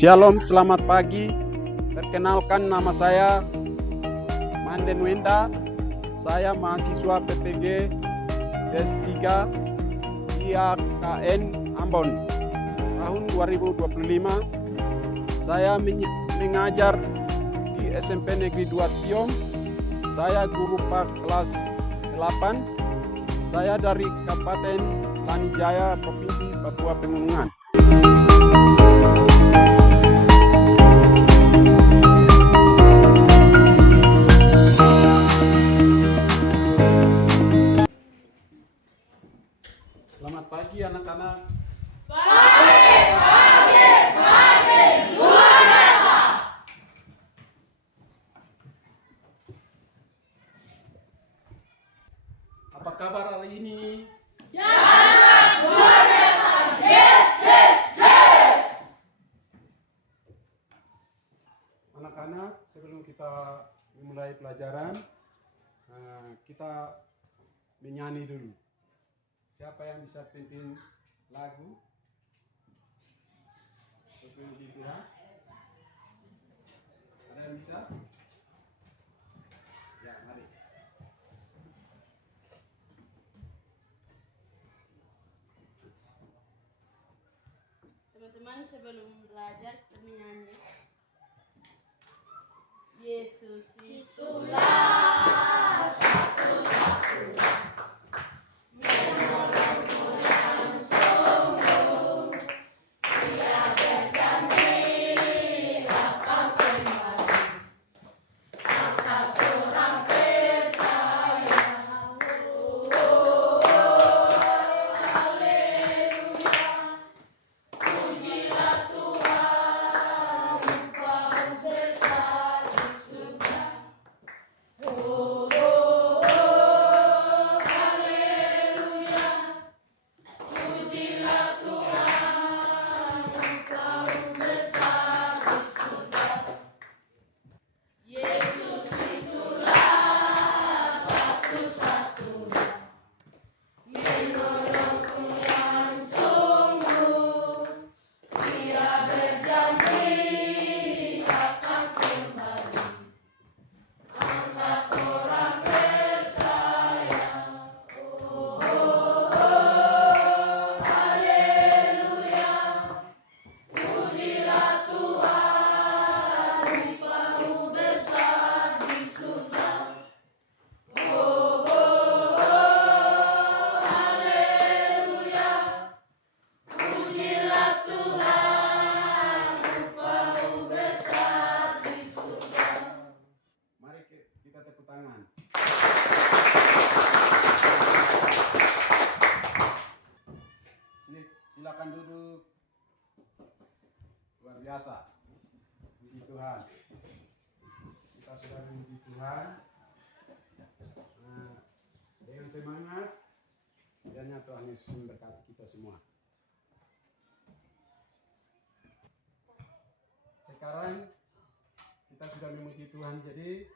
Shalom, selamat pagi. Perkenalkan, nama saya Manden Wenda. Saya mahasiswa PPG S3 IAKN Ambon tahun 2025. Saya mengajar di SMP Negeri 2 Tiong. Saya guru Pak kelas 8. Saya dari Kabupaten Lanijaya, Provinsi Papua Pegunungan. Selamat pagi anak-anak. Pagi, luar biasa. Apa kabar hari ini? Luar biasa. Yes. Anak-anak, sebelum kita memulai pelajaran, kita menyanyi dulu. Siapa yang bisa pimpin lagu? Puji Tuhan. Ada yang bisa? Ya, mari. Teman-teman, sebelum belajar kita menyanyi. Yesus itulah satu-satunya menolongku yang sungguh. Dia berjanji akan kembali, maka kurang percaya. Haleluya, pujilah Tuhan, Engkau besar di surga. Haleluya, pujilah Tuhan, Engkau besar di surga. Yesus itulah satu-satunya menolongku yang sungguh. Dia berjanji akan kembali, angkat orang percaya. Haleluya, pujilah Tuhan, Engkau besar di surga. Haleluya, pujilah Tuhan, Engkau besar di surga. Mari kita tepuk tangan. Silakan duduk. Luar biasa. Puji Tuhan. Kita sudah memuji Tuhan. Dengan semangat, kiranya Tuhan Yesus memberkati kita semua. Sekarang kita sudah memuji Tuhan, jadi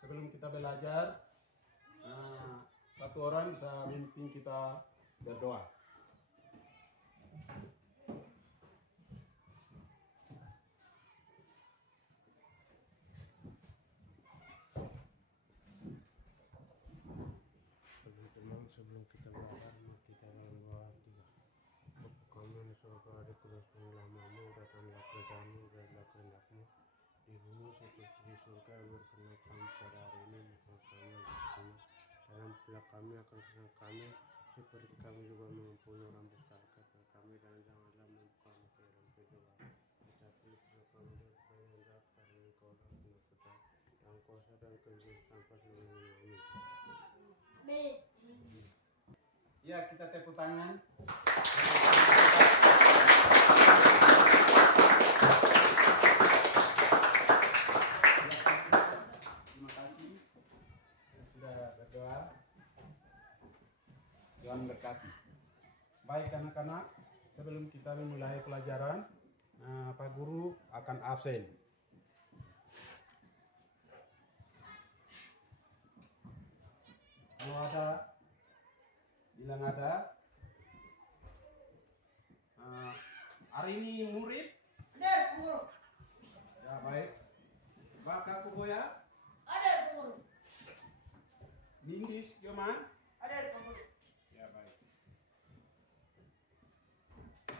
sebelum kita belajar, satu orang bisa memimpin kita berdoa. Teman-teman, sebelum kita belajar, mari kita berdoa tiga. Bapa kami di surga, dikuduskanlah namamu, datanglah kerajaanmu, jadilah kehendakmu di bumi seperti di surga. Berkenan kami pada hari ini, makan kami yang bersalah, dan ampunilah kami akan kesalahan kami, seperti kami juga mengampuni orang bersalah kepada kami, dan janganlah membawa kami ke dalam pencobaan, tetapi lepaslah kami dari bahaya yang jahat, karena Engkau adalah Tuhan yang kuasa dan kehidupan sampai selamanya. Amin. Ya, kita tepuk tangan. Terima kasih sudah berdoa. Tuhan berkati. Baik anak-anak, sebelum kita memulai pelajaran, Pak Guru akan absen. Kalau ada, bilang ada. Hari ini murid Hadir Pak Guru. Ya baik. Baka kugoya. Hadir Pak Guru. Nindis Yoman. Hadir Pak Guru. Ya baik.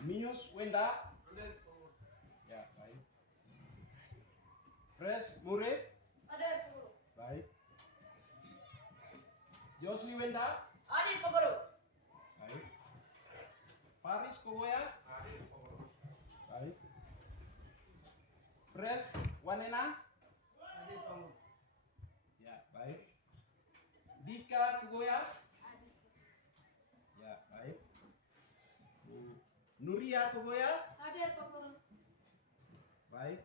Mius Wenda. Ya baik. Pres Murid. Hadir Pak Guru. Baik. Yosli Wenda. Hadir Pak Guru. Baik. Paris Kugoya. Baik. Pres Wanena. Ya baik. Dika Kugoya. Ya baik. Nuria Kugoya. Hadir Pak Guru. Baik.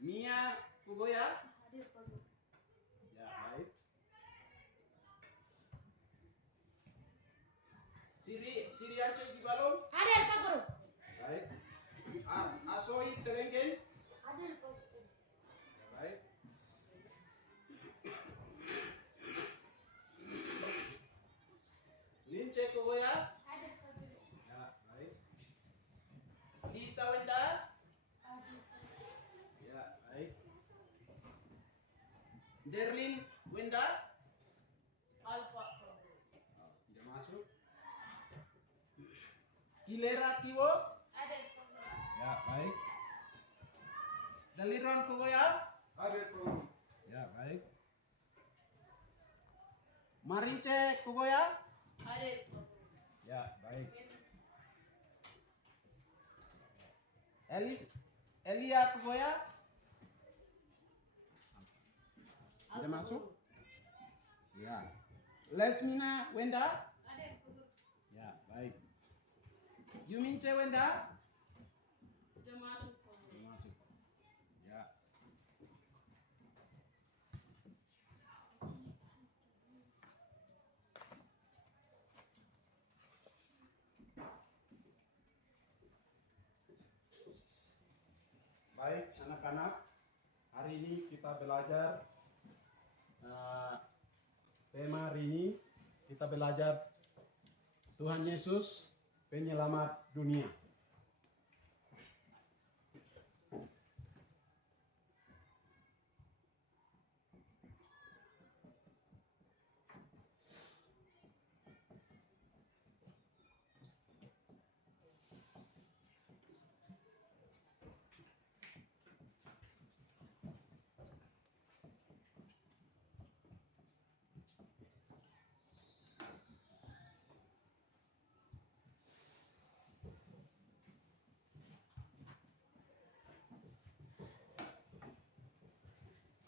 Mia Kugoya. Hadir Pak Guru. Ya baik. Sirianche Gibalom. Hadir Pak Guru. Baik. Asoi Terenggen. Hadir Pak Guru. Ya baik. Lince Kugoya. Hadir Pak Guru. Ya baik. Dita Wenda. Hadir Pak Guru. Ya baik. Derlin Wenda. Alfa Pak Guru. Tidak masuk. Kilera Kiwo. Hadir Pak Guru. Ya baik. Daliron Kugoya. Ya baik. Marince Kugoya. Hadir Pak Guru. Ya baik. Elia Kugoya. Tidak masuk. Ya. Lesmina Wenda. Hadir Pak Guru. Ya baik. Yumince Wenda. Sudah masuk Pak Guru. Tidak masuk. Ya. Baik anak-anak, hari ini kita belajar tema hari ini kita belajar Tuhan Yesus penyelamat dunia.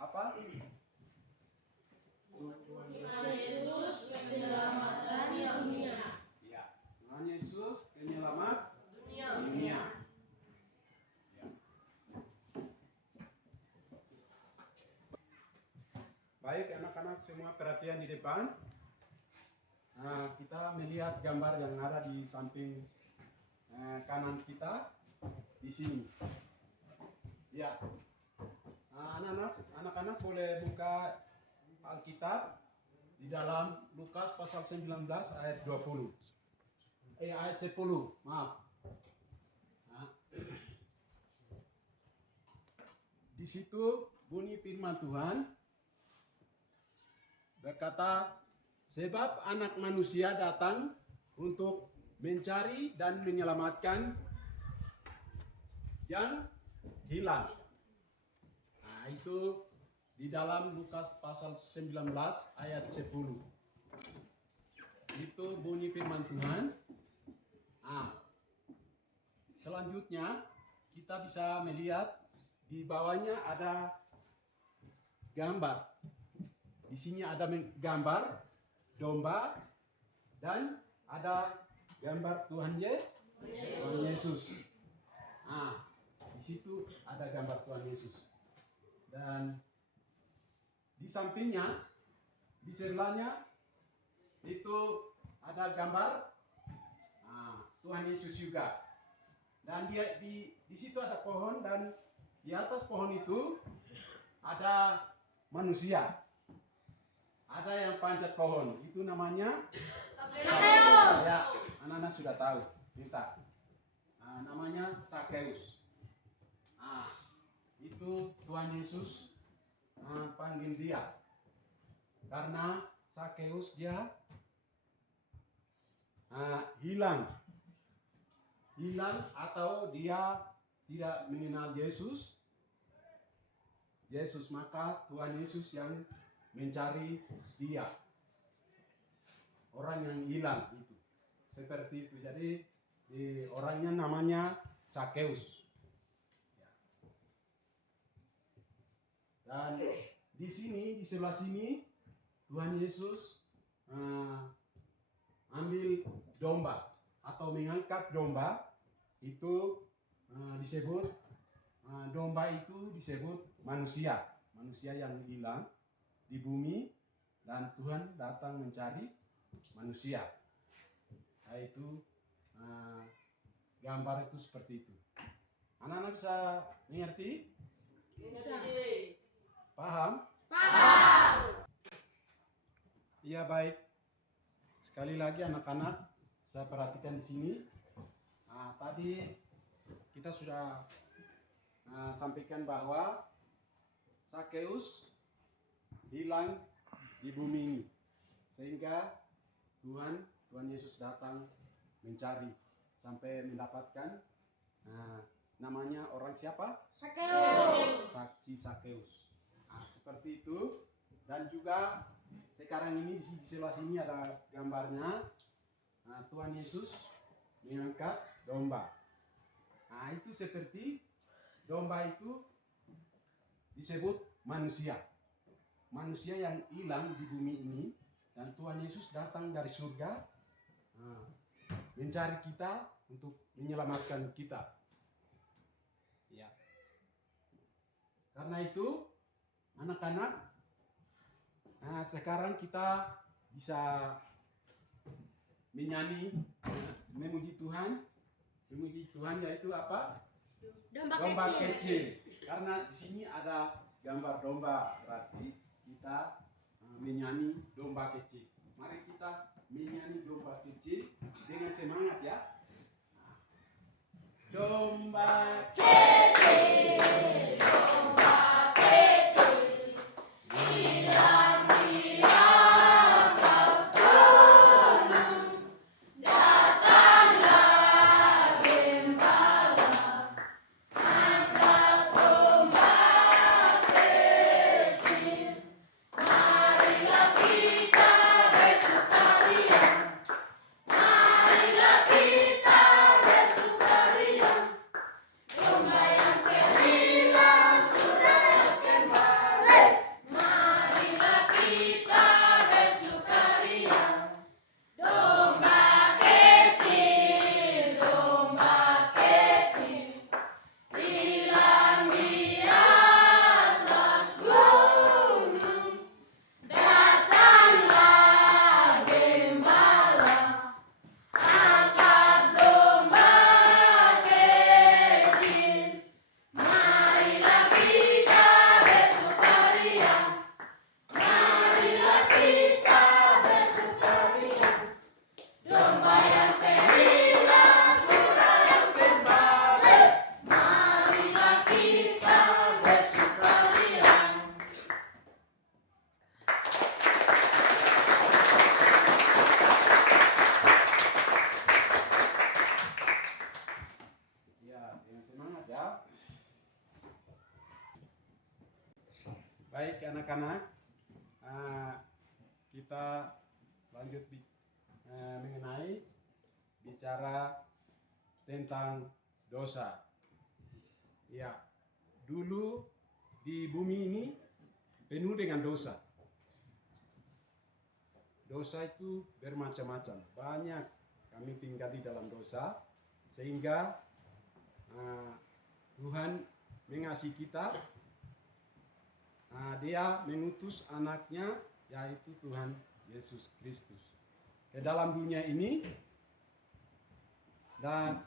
Apa? Tuhan Yesus menyelamatkan dunia. Ya, Tuhan Yesus penyelamat Dunia. dunia. Ya. Baik anak-anak semua perhatian di depan. Nah, kita melihat gambar yang ada di samping kanan kita di sini. Ya. Nah, anak-anak boleh buka Alkitab di dalam Lukas pasal 19 ayat 20. Ayat 10, maaf. Nah, di situ bunyi firman Tuhan berkata, sebab anak manusia datang untuk mencari dan menyelamatkan yang hilang. Nah, itu di dalam Lukas pasal 19 ayat 10. Itu bunyi firman Tuhan. Nah, selanjutnya kita bisa melihat di bawahnya ada gambar. Di sini ada gambar domba dan ada gambar Tuhan Yesus. Nah, di situ ada gambar Tuhan Yesus. Dan di sampingnya, di sebelahnya itu ada gambar Tuhan Yesus juga. Dan di situ ada pohon dan di atas pohon itu ada manusia. Ada yang panjat pohon, itu namanya Sakeus. Ya, anak-anak sudah tahu. Minta. Namanya Sakeus. Ah, itu Tuhan Yesus panggil dia karena Sakeus dia hilang atau dia tidak mengenal Yesus, maka Tuhan Yesus yang mencari dia, orang yang hilang itu, seperti itu. Jadi orangnya namanya Sakeus. Dan di sini, di sebelah sini, Tuhan Yesus ambil domba atau mengangkat domba itu disebut domba itu disebut manusia yang hilang di bumi, dan Tuhan datang mencari manusia. Nah, itu gambar itu seperti itu. Anak-anak bisa mengerti? Bisa. Paham? Paham. Iya, baik. Sekali lagi anak-anak, saya perhatikan di sini. Tadi kita sudah sampaikan bahwa Sakeus hilang di bumi ini, sehingga Tuhan Yesus datang mencari sampai mendapatkan namanya orang siapa? Sakeus. Si Sakeus. Seperti itu. Dan juga sekarang ini di sebelah sini ada gambarnya. Tuhan Yesus mengangkat domba. Itu seperti domba itu disebut manusia yang hilang di bumi ini, dan Tuhan Yesus datang dari surga mencari kita untuk menyelamatkan kita. Ya. Karena itu anak-anak, sekarang kita bisa menyanyi, memuji Tuhan, yaitu apa? Domba kecil. Karena di sini ada gambar domba, berarti kita menyanyi domba kecil. Mari kita menyanyi domba kecil dengan semangat ya. Domba kecil, domba kecil, hilang di atas gunung, datanglah gembala, angkat domba kecil, marilah kita bersukaria, marilah kita bersukaria, domba yang terhilang sudah kembali, marilah kita bersukaria, domba kecil, hilang di atas gunung, datanglah gembala, angkat domba kecil, marilah kita bersukaria, marilah kita bersukaria, domba yang terhilang sudah kembali, marilah kita bersukaria. Ya, dengan semangat ya. Baik anak-anak, kita lanjut mengenai bicara tentang dosa. Ya, dulu di bumi ini penuh dengan dosa. Dosa itu bermacam-macam, banyak kami tinggal di dalam dosa, sehingga Tuhan mengasihi kita. Dia mengutus anaknya, yaitu Tuhan Yesus Kristus, ke dalam dunia ini, dan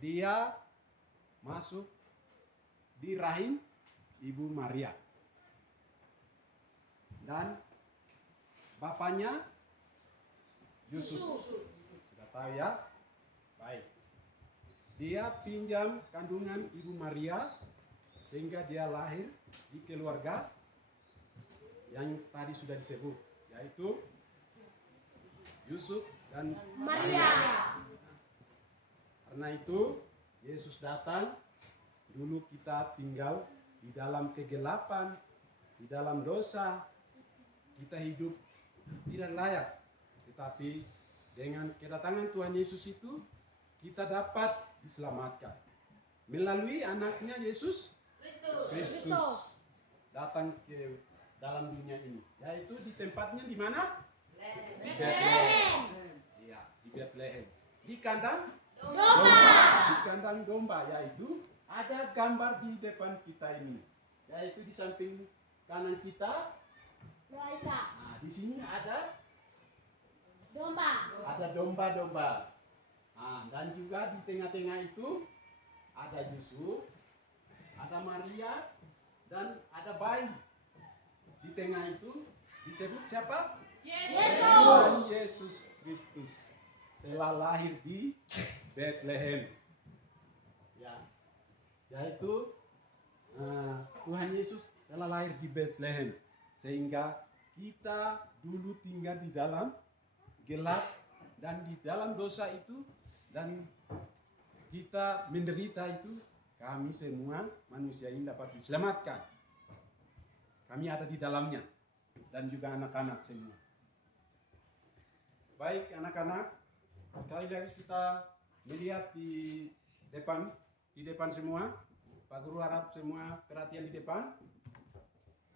dia masuk di rahim Ibu Maria, dan bapaknya Yusuf. Sudah tahu ya? Baik. dia pinjam kandungan Ibu Maria sehingga dia lahir di keluarga yang tadi sudah disebut, yaitu Yusuf dan Maria. Karena itu Yesus datang, dulu kita tinggal di dalam kegelapan, di dalam dosa, kita hidup tidak layak. Tetapi dengan kedatangan Tuhan Yesus itu, kita dapat diselamatkan. Melalui anaknya Yesus Kristus datang ke dalam dunia ini. Yaitu di tempatnya di mana? Di Bethlehem. Iya, di Bethlehem. Di kandang Domba. Di kandang domba, yaitu ada gambar di depan kita ini. Yaitu di samping kanan kita. Malaikat. Nah, di sini ada Domba. domba-domba. Nah, dan juga di tengah-tengah itu ada Yusuf, ada Maria, dan ada bayi. Di tengah itu disebut siapa? Yesus. Tuhan Yesus Kristus telah lahir di Bethlehem. Ya, yaitu Tuhan Yesus telah lahir di Bethlehem, sehingga kita dulu tinggal di dalam gelap dan di dalam dosa itu, dan kita menderita itu. Kami semua manusia ini dapat diselamatkan. Kami ada di dalamnya, dan juga anak-anak semua. Baik anak-anak, sekali lagi kita melihat di depan semua. Pak Guru harap semua perhatian di depan.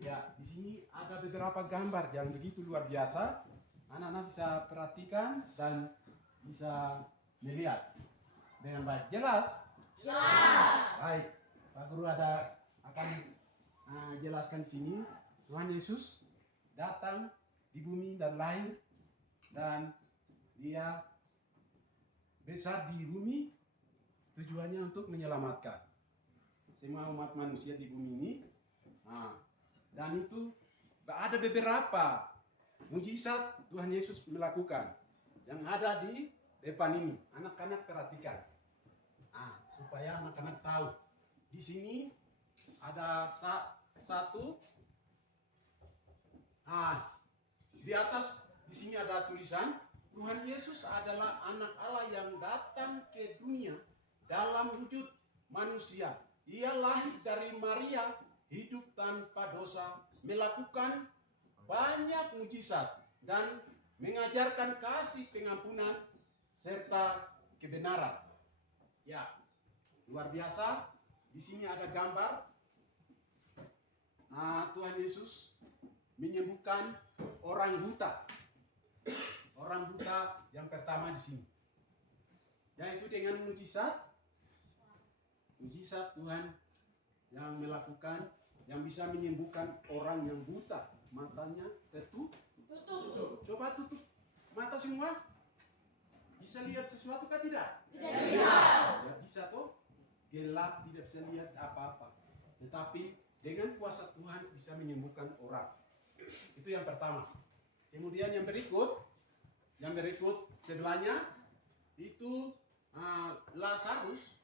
Ya, di sini ada beberapa gambar yang begitu luar biasa. Anak-anak bisa perhatikan dan bisa melihat dengan baik. Jelas? Jelas. Baik, Pak Guru akan jelaskan di sini. Tuhan Yesus datang di bumi dan lahir, dan dia besar di bumi, tujuannya untuk menyelamatkan semua umat manusia di bumi ini. Dan itu ada beberapa mujizat Tuhan Yesus melakukan yang ada di depan ini. Anak-anak perhatikan, supaya anak-anak tahu. Di sini ada satu. Di atas di sini ada tulisan, Tuhan Yesus adalah anak Allah yang datang ke dunia dalam wujud manusia. Ia lahir dari Maria, hidup tanpa dosa, melakukan banyak mujizat dan mengajarkan kasih pengampunan serta kebenaran. Ya, luar biasa. Di sini ada gambar Tuhan Yesus menyembuhkan orang buta. Orang buta yang pertama di sini. Yaitu dengan mujizat Tuhan yang melakukan, yang bisa menyembuhkan orang yang buta, matanya tertutup. Coba tutup mata semua. Bisa lihat sesuatu kah tidak? Tidak bisa. Tidak bisa toh. Gelap, tidak bisa lihat apa-apa. Tetapi dengan kuasa Tuhan bisa menyembuhkan orang. Itu yang pertama. Kemudian yang berikut sebelahnya itu Lazarus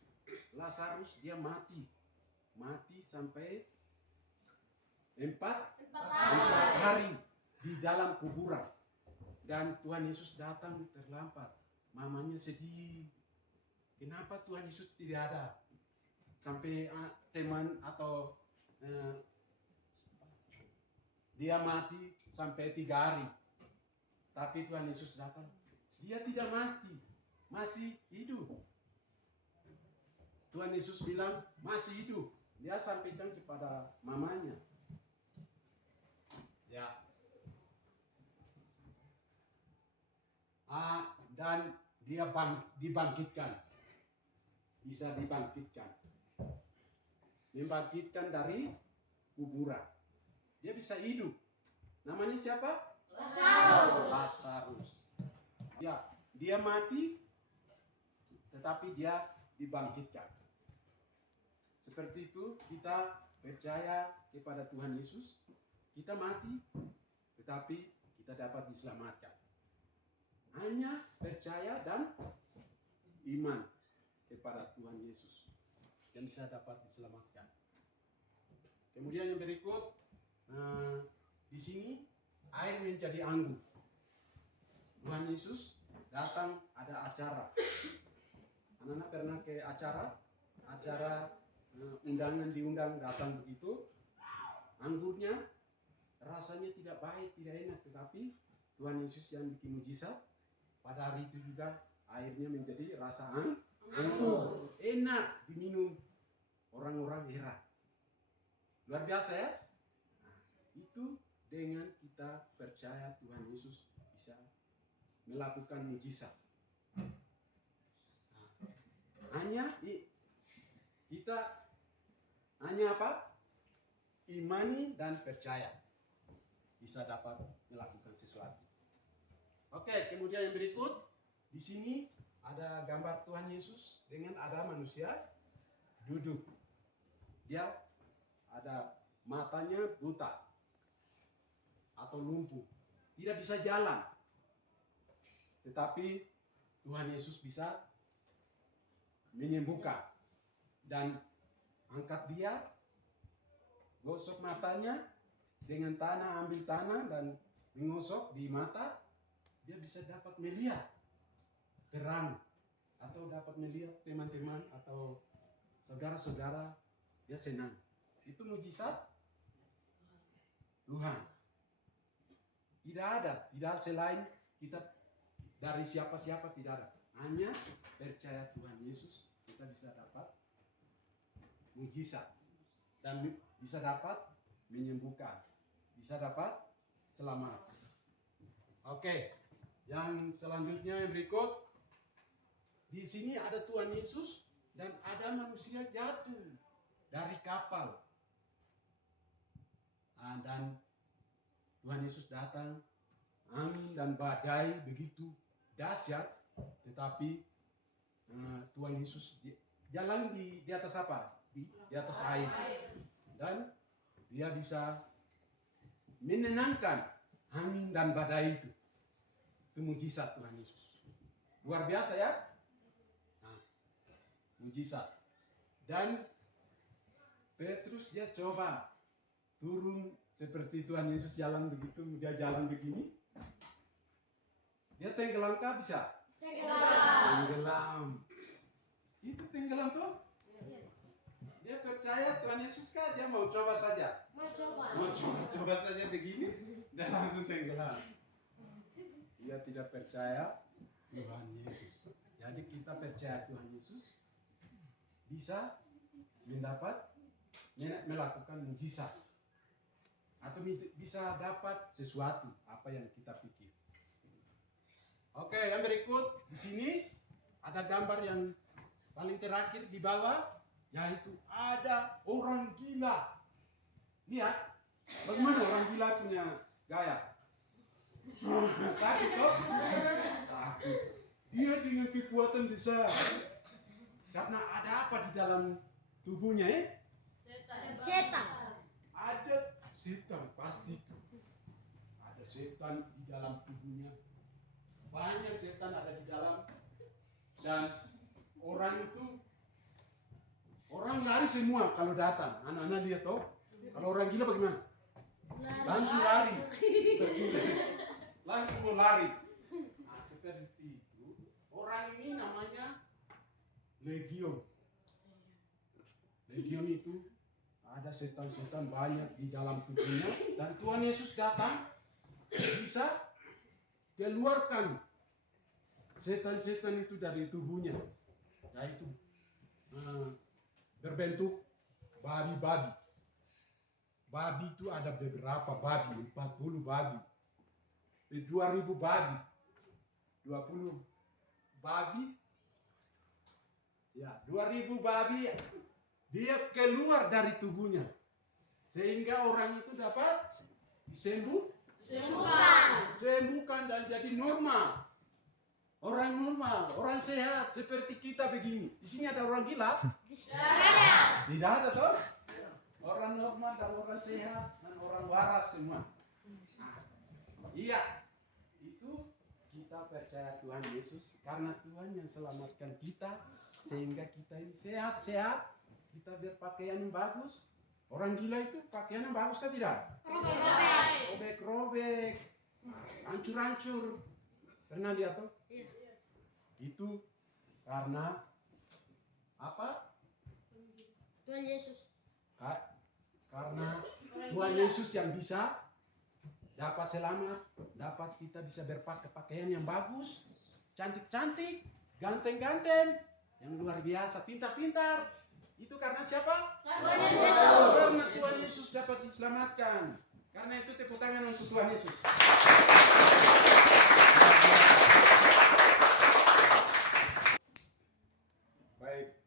dia mati sampai 4 hari di dalam kuburan, dan Tuhan Yesus datang terlambat. Mamanya sedih. Kenapa Tuhan Yesus tidak ada? Sampai teman atau dia mati sampai 3 hari. Tapi Tuhan Yesus datang. Dia tidak mati, masih hidup. Tuhan Yesus bilang masih hidup. Dia sampaikan kepada mamanya. Ya. Dan dia dibangkitkan. Bisa dibangkitkan. Membangkitkan dari kuburan. Dia bisa hidup. Namanya siapa? Lazarus. Ya, dia mati, tetapi dia dibangkitkan. Seperti itu kita percaya kepada Tuhan Yesus. Kita mati, tetapi kita dapat diselamatkan. Hanya percaya dan iman. kepada Tuhan Yesus yang bisa dapat diselamatkan. Kemudian yang berikut, di sini air menjadi anggur. Tuhan Yesus datang, ada acara. Anak-anak pernah ke acara undangan diundang datang begitu. Anggurnya rasanya tidak baik, tidak enak, tetapi Tuhan Yesus yang bikin mujizat. Pada hari itu juga airnya menjadi rasa anggur, enak diminum, orang-orang heran. Luar biasa ya. Nah, itu dengan kita percaya Tuhan Yesus bisa melakukan mujizat. Nah, kita hanya apa? Imani dan percaya bisa dapat melakukan sesuatu. Oke, kemudian yang berikut, di sini ada gambar Tuhan Yesus dengan ada manusia duduk. Dia ada matanya buta atau lumpuh, tidak bisa jalan. Tetapi Tuhan Yesus bisa menyembuhkan dan angkat dia, gosok matanya dengan tanah, ambil tanah dan mengosok di mata, dia bisa dapat melihat terang atau dapat melihat teman-teman atau saudara-saudara, dia senang. Itu mujizat Tuhan. Tidak selain kita dari siapa-siapa, tidak ada. Hanya percaya Tuhan Yesus kita bisa dapat mujizat dan bisa dapat menyembuhkan, bisa dapat selamat. Oke, yang selanjutnya yang berikut, di sini ada Tuhan Yesus dan ada manusia jatuh dari kapal. Dan Tuhan Yesus datang, angin dan badai begitu dahsyat, tetapi Tuhan Yesus jalan di atas apa? Di atas air. Dan dia bisa menenangkan angin dan badai itu. Itu mujizat Tuhan Yesus. Luar biasa ya? Nah, mujizat. Dan Petrus dia coba turun seperti Tuhan Yesus jalan begitu, dia jalan begini. Dia tenggelam bisa? Tenggelam. Itu tenggelam tuh? Dia percaya Tuhan Yesus kah? Dia mau coba saja? Mau coba saja begini, dan langsung tenggelam. Dia tidak percaya Tuhan Yesus. Jadi kita percaya Tuhan Yesus bisa melakukan mujizat. Atau bisa dapat sesuatu apa yang kita pikir. Oke, yang berikut di sini ada gambar yang paling terakhir di bawah, yaitu ada orang gila. Lihat, bagaimana orang gila punya gaya? Takut toh? Takut. Dia dengan kekuatan besar. Karena ada apa di dalam tubuhnya ya? Setan. Ada setan, pasti itu. Ada setan di dalam tubuhnya. Banyak setan ada di dalam. Dan orang lari semua kalau datang. Anak-anak lihat toh. Kalau orang gila bagaimana? Langsung lari. Langsung mau lari. Nah, seperti itu. Orang ini namanya Legion. Legion itu ada setan-setan banyak di dalam tubuhnya. Dan Tuhan Yesus datang bisa keluarkan setan-setan itu dari tubuhnya. Yaitu berbentuk babi-babi. Babi itu ada beberapa babi, 40 babi. 2000 babi. 20 babi. Ya, 2000 babi dia keluar dari tubuhnya. Sehingga orang itu dapat sembuhkan dan jadi normal. Orang normal, orang sehat seperti kita begini. Di sini ada orang gila? Tidak ada toh? Orang normal dan orang sehat dan orang waras semua. Iya, itu kita percaya Tuhan Yesus karena Tuhan yang selamatkan kita sehingga kita ini sehat-sehat, kita berpakaian yang bagus. Orang gila itu pakaiannya bagus kan tidak? Robek-robek, hancur-hancur. Pernah lihat tuh? Iya. Itu karena apa? Tuhan Yesus. Karena Tuhan Yesus yang bisa dapat selamat, dapat kita bisa berpakai pakaian yang bagus, cantik-cantik, ganteng-ganteng, yang luar biasa, pintar-pintar. Itu karena siapa? Tuhan Yesus. Karena Tuhan Yesus dapat diselamatkan. Karena itu tepuk tangan untuk Tuhan Yesus. Baik,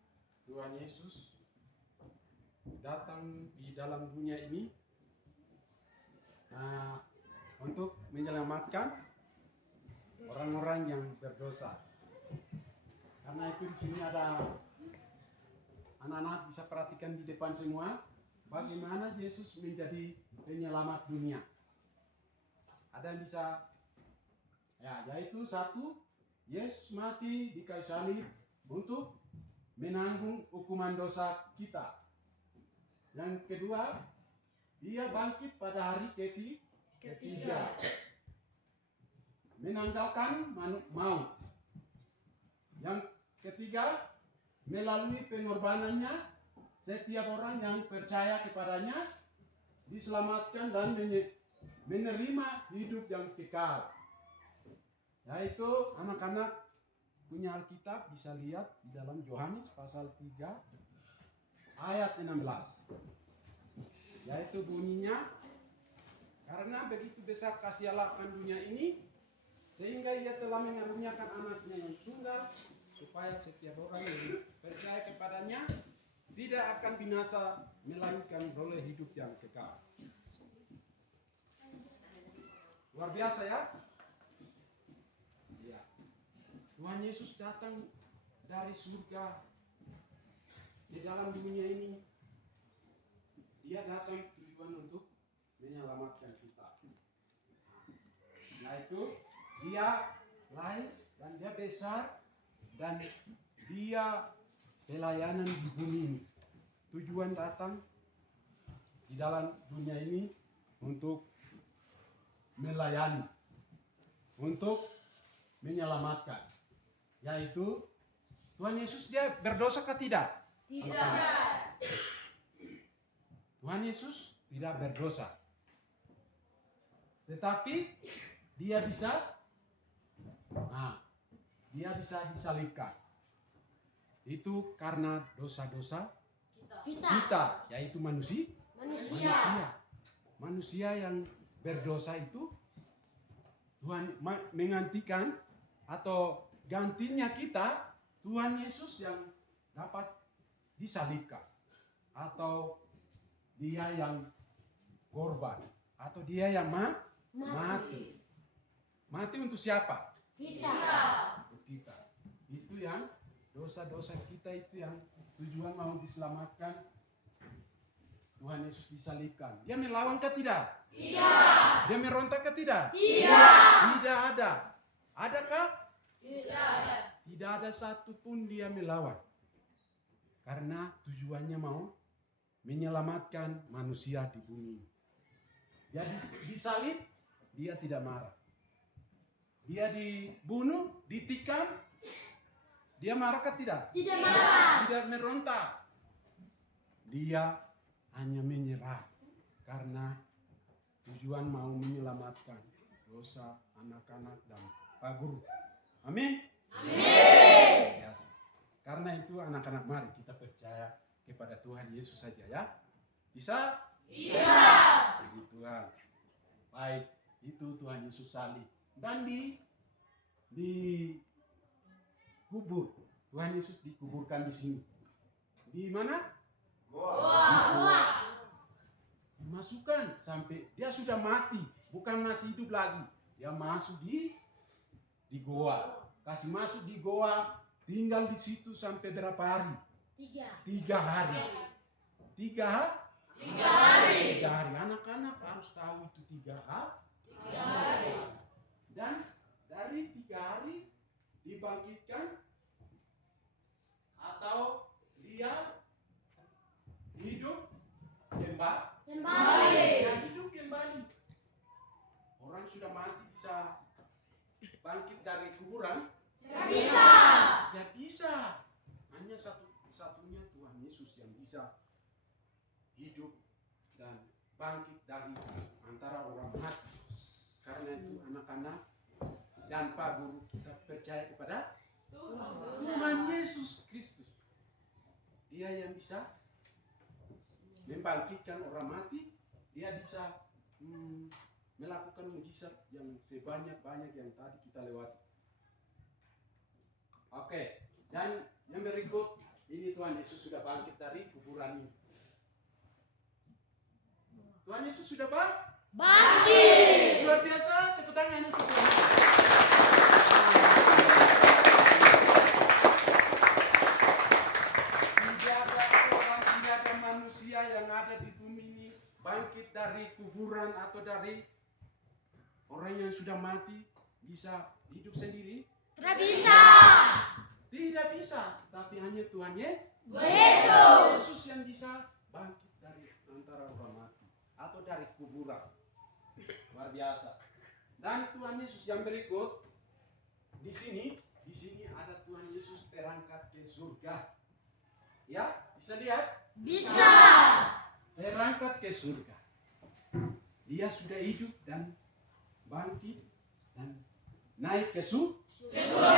Tuhan Yesus datang di dalam dunia ini untuk menyelamatkan orang-orang yang berdosa. Karena itu di sini ada anak-anak bisa perhatikan di depan semua bagaimana Yesus menjadi penyelamat dunia. Ada yang bisa yaitu satu, Yesus mati di kayu salib untuk menanggung hukuman dosa kita. Yang kedua, dia bangkit pada hari ketiga, menanggalkan maut. Yang ketiga, melalui pengorbanannya, setiap orang yang percaya kepadanya diselamatkan dan menerima hidup yang kekal. Yaitu anak-anak punya Alkitab bisa lihat di dalam Yohanes pasal 3 ayat 16. Yaitu bunyinya, karena begitu besar kasih Allah akan dunia ini, sehingga ia telah mengaruniakan anaknya yang tunggal, supaya setiap orang yang percaya kepadanya tidak akan binasa, melainkan beroleh hidup yang kekal. Luar biasa ya? Ya. Tuhan Yesus datang dari surga di dalam dunia ini. Dia datang tujuan untuk menyelamatkan kita. Yaitu dia lahir dan dia besar dan dia pelayanan di bumi ini. Tujuan datang di dalam dunia ini untuk melayani, untuk menyelamatkan. Yaitu Tuhan Yesus dia berdosa ke tidak? Tidak. Tuhan Yesus tidak berdosa. Tetapi dia bisa disalibkan. Itu karena dosa-dosa kita, yaitu manusia yang berdosa itu Tuhan menggantikan atau gantinya kita, Tuhan Yesus yang dapat disalibkan, atau dia yang korban, atau dia yang mati. Mati untuk siapa? Kita. Untuk kita. Itu yang dosa-dosa kita itu yang tujuan mau diselamatkan. Tuhan Yesus disalibkan. Dia melawan ke tidak? Tidak. Dia merontak ke tidak? Tidak. Tidak ada. Adakah? Tidak ada. Tidak ada satupun dia melawan. Karena tujuannya mau menyelamatkan manusia di bumi. Dia disalib, dia tidak marah. Dia dibunuh, ditikam, dia marah ke tidak? Tidak marah. Tidak merontak. Dia hanya menyerah karena tujuan mau menyelamatkan dosa anak-anak dan Pak Guru. Amin. Amin. Biasa. Karena itu anak-anak, mari kita percaya kepada Tuhan Yesus saja ya. Bisa? Bisa. Puji Tuhan. Baik, itu Tuhan Yesus salib. Dan di kubur. Tuhan Yesus dikuburkan di sini. Di mana? Goa. Dimasukkan sampai dia sudah mati, bukan masih hidup lagi. Dia masuk di goa. Kasih masuk di goa, tinggal di situ sampai berapa hari? 3 hari. 3 hari. Anak-anak harus tahu itu 3 hari. Dan dari 3 hari dibangkitkan atau dia hidup Kembali. dia hidup kembali. Orang sudah mati bisa bangkit dari kuburan? Tidak bisa. Tidak bisa. Hanya satu-satunya Tuhan Yesus yang bisa hidup dan bangkit dari antara orang mati. Karena itu anak-anak dan Pak Guru, kita percaya kepada Tuhan Yesus Kristus. Dia yang bisa membangkitkan orang mati. Dia bisa melakukan mujizat yang sebanyak-banyak yang tadi kita lewati. Oke, dan yang berikut ini Tuhan Yesus sudah bangkit dari kuburan ini. Tuhan Yesus sudah Bangkit. luar biasa, tepuk tangan untuk Tuhan. Tidak ada orang, tidak ada manusia yang ada di bumi ini bangkit dari kuburan atau dari orang yang sudah mati bisa hidup sendiri. Tidak bisa. Tidak bisa, tapi hanya Tuhan Yesus. Yesus yang bisa bangkit dari antara orang mati atau dari kuburan. Luar biasa. Dan Tuhan Yesus yang berikut di sini ada Tuhan Yesus terangkat ke surga. Ya, bisa lihat? Bisa. Terangkat ke surga. Dia sudah hidup dan bangkit dan naik ke surga.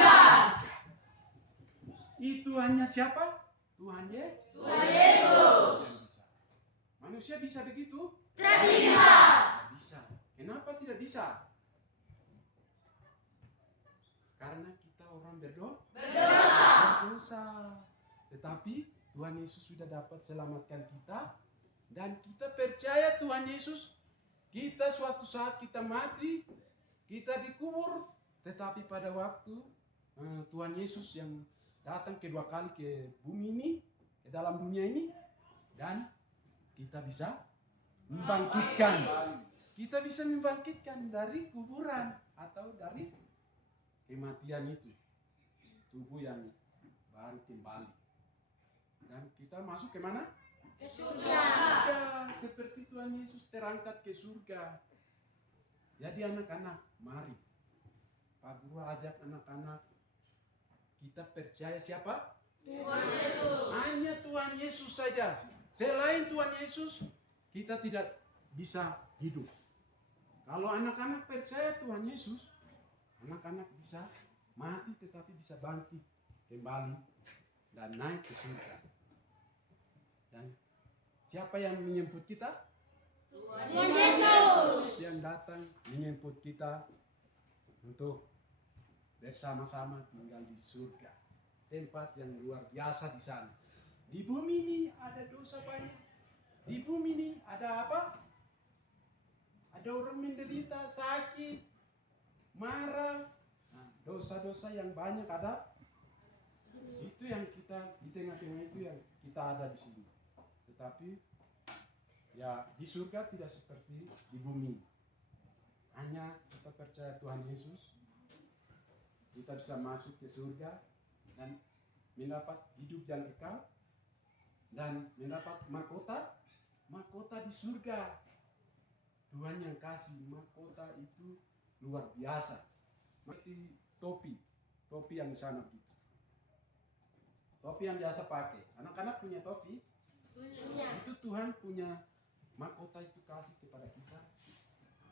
Itu hanya siapa? Tuhan Yesus. Yang bisa. Manusia bisa begitu? Tidak bisa. Tidak bisa. Kenapa tidak bisa? Karena kita orang berdosa. Tetapi Tuhan Yesus sudah dapat selamatkan kita dan kita percaya Tuhan Yesus. Kita suatu saat kita mati, kita dikubur, tetapi pada waktu Tuhan Yesus yang datang kedua kali ke bumi ini, ke dalam dunia ini, dan kita bisa membangkitkan. Kita bisa membangkitkan dari kuburan atau dari kematian itu. Tubuh yang baru kembali. Dan kita masuk ke mana? Ke surga. Surga. Seperti Tuhan Yesus terangkat ke surga. Jadi anak-anak, mari. Pak Guru ajak anak-anak. Kita percaya siapa? Tuhan Yesus. Hanya Tuhan Yesus saja. Selain Tuhan Yesus, kita tidak bisa hidup. Kalau anak-anak percaya Tuhan Yesus, anak-anak bisa mati tetapi bisa bangkit kembali dan naik ke surga. Dan siapa yang menjemput kita? Tuhan Yesus. Yang datang menjemput kita untuk bersama-sama tinggal di surga. Tempat yang luar biasa di sana. Di bumi ini ada dosa banyak. Di bumi ini ada apa? Ada orang menderita, sakit, marah. Nah, dosa-dosa yang banyak ada. Itu yang kita di tengah-tengah itu yang kita ada di sini. Tetapi ya di surga tidak seperti di bumi. Hanya kita percaya Tuhan Yesus, kita bisa masuk ke surga dan mendapat hidup yang kekal dan mendapat mahkota di surga. Tuhan yang kasih mahkota itu luar biasa. Seperti topi yang di sana gitu. Topi yang biasa pakai. Anak-anak punya topi? Itu Tuhan punya mahkota itu kasih kepada kita.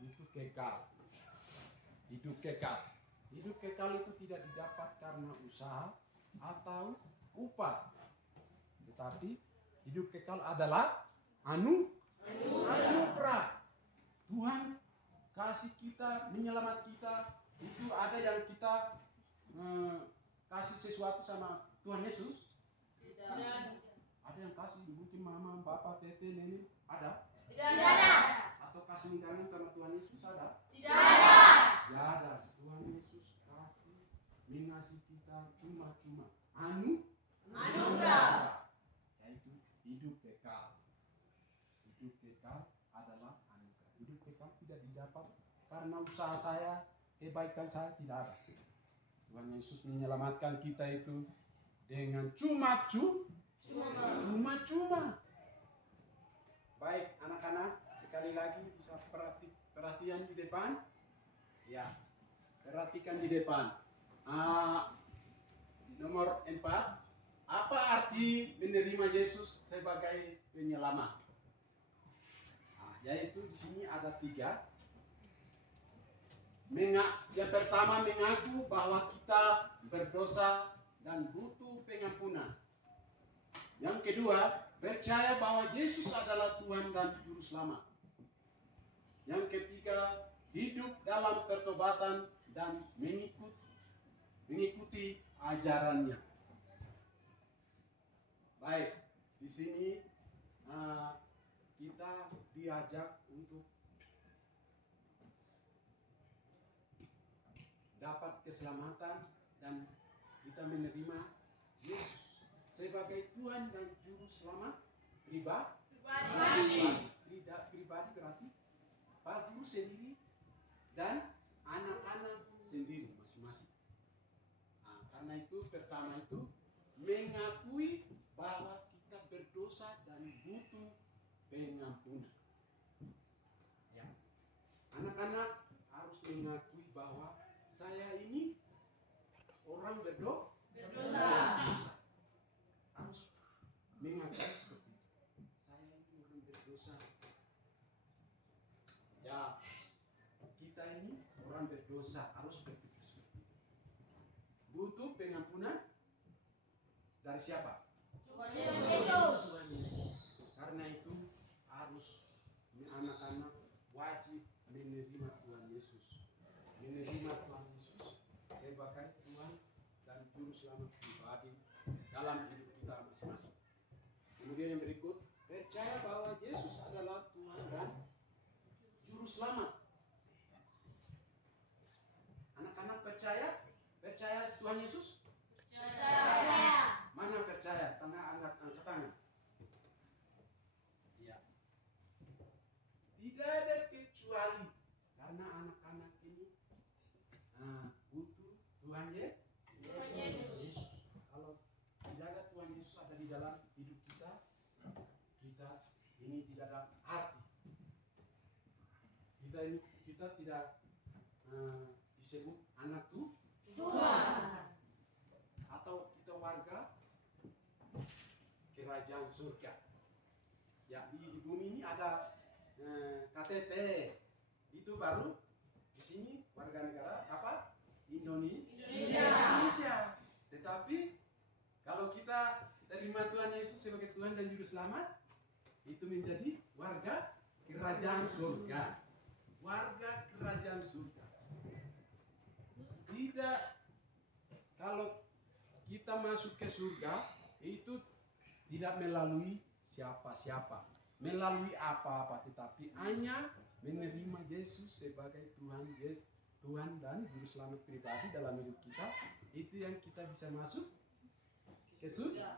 Itu kekal. Hidup kekal. Hidup kekal itu tidak didapat karena usaha atau upah. Tetapi hidup kekal adalah anugerah. Tuhan kasih kita, menyelamat kita. Itu ada yang kita kasih sesuatu sama Tuhan Yesus? Tidak. Ada yang kasih mungkin mama, bapak, tete, nenek? Ada? Tidak ada. Atau kasih undangan sama Tuhan Yesus? Ada? Tidak ada. Tidak ada. Tuhan Yesus kasih mengasihi kita cuma-cuma anugerah. Yaitu hidup kekal. Hidup kekal adalah anugerah. Hidup kekal tidak didapat karena usaha saya, kebaikan saya tidak ada. Tuhan Yesus menyelamatkan kita itu dengan cuma-cuma. Baik anak-anak, sekali lagi bisa perhatian di depan. Ya, perhatikan di depan. Nomor 4. Apa arti menerima Yesus sebagai penyelamat? Yaitu di sini ada 3. Yang pertama, mengaku bahwa kita berdosa dan butuh pengampunan. Yang kedua, percaya bahwa Yesus adalah Tuhan dan Juru Selamat. Yang ketiga, hidup dalam pertobatan dan mengikuti ajarannya. Baik, di sini kita diajak untuk dapat keselamatan dan kita menerima Yesus sebagai Tuhan dan Juru Selamat pribadi berarti Pak Guru sendiri dan anak-anak sendiri masing-masing. Karena itu pertama itu mengakui bahwa kita berdosa dan butuh pengampunan. Ya. Anak-anak harus mengakui bahwa saya ini orang berdosa. Harus mengakui seperti itu. Saya ini orang berdosa. Ya, kita ini orang berdosa, harus berpikir seperti itu. Butuh pengampunan dari siapa? Tuhan Yesus. Karena itu harus anak-anak wajib menerima Tuhan Yesus. Menerima Tuhan Yesus sebagai Tuhan dan Juru Selamat pribadi dalam hidup kita masing-masing. Kemudian yang berikut, percaya bahwa Yesus adalah Tuhan dan Juru Selamat. Anak-anak percaya Tuhan Yesus? Percaya. Mana percaya? Angkat tangan. Ya. Tidak ada kecuali karena anak-anak ini butuh Tuhan Yesus. Kalau tidak ada Tuhan Yesus ada di dalam hidup kita ini tidak ada arti. Kita tidak disebut anak Tuhan. Atau kita warga kerajaan surga. Ya, di bumi ini ada KTP. Itu baru di sini warga negara apa? Indonesia. Tetapi kalau kita terima Tuhan Yesus sebagai Tuhan dan Juru Selamat, itu menjadi warga kerajaan surga. Warga kerajaan surga. Tidak, kalau kita masuk ke surga itu tidak melalui siapa-siapa, melalui apa-apa, tetapi hanya menerima Yesus sebagai Tuhan dan Juru Selamat pribadi dalam hidup kita. Itu yang kita bisa masuk ke surga.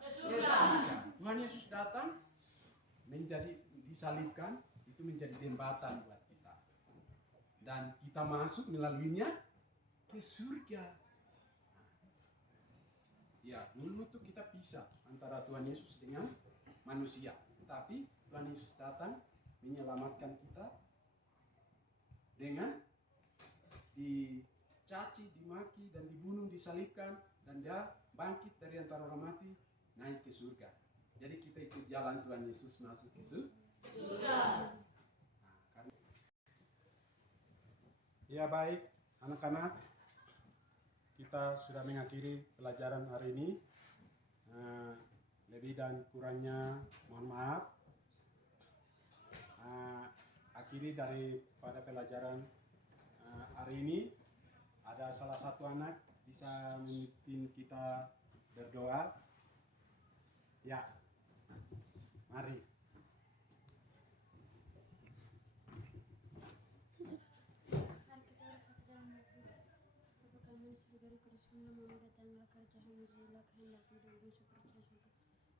Tuhan Yesus datang disalibkan, itu menjadi jembatan buat kita, dan kita masuk melaluinya ke surga. Ya, dulu itu kita pisah antara Tuhan Yesus dengan manusia. Tapi Tuhan Yesus datang menyelamatkan kita dengan dicaci, dimaki, dan dibunuh, disalibkan, dan dia bangkit dari antara orang mati, naik ke surga. Jadi kita ikut jalan Tuhan Yesus masuk ke surga. Ya baik, anak-anak, kita sudah mengakhiri pelajaran hari ini. Lebih dan kurangnya mohon maaf. Akhiri daripada pelajaran hari ini, ada salah satu anak bisa memimpin kita berdoa. Ya, mari. Segera kuduskan namamu, datanglah kerajaan jadilah kehendakmu di bumi seperti di surga.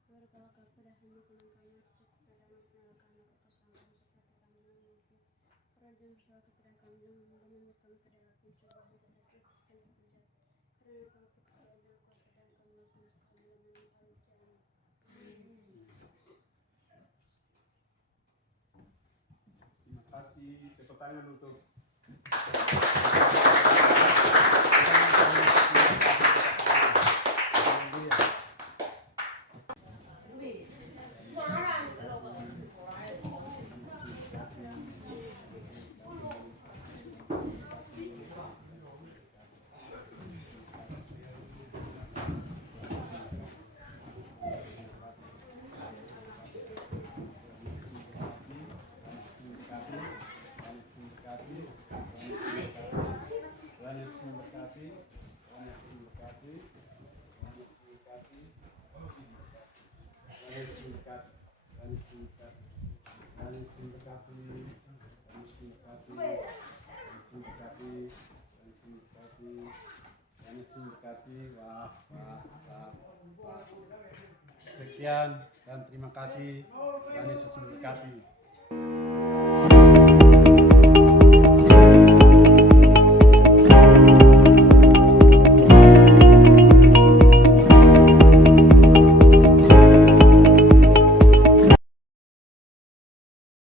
Berikanlah kepada kami makanan kami yang secukupnya, dan ampunilah kami kesalahan kami seperti kami mengampuni orang yang bersalah kepada kami, dan membawa kami ke dalam pencobaan, tetapi lepaskan dari penjara. Karena engkau berkata dan kuasa dan kemuliaan sama sekali dengan kerajaan. Terima kasih. Tepuk tangan untuk Tuhan Yesus memberkati. Tuhan Yesus memberkati. Tuhan Yesus memberkati. Tuhan Yesus memberkati. Tuhan Yesus memberkati. Tuhan Yesus memberkati. Tuhan Yesus memberkati. Tuhan Yesus memberkati. Tuhan Yesus memberkati. Tuhan Yesus memberkati. Wah. Sekian dan terima kasih. Tuhan Yesus memberkati.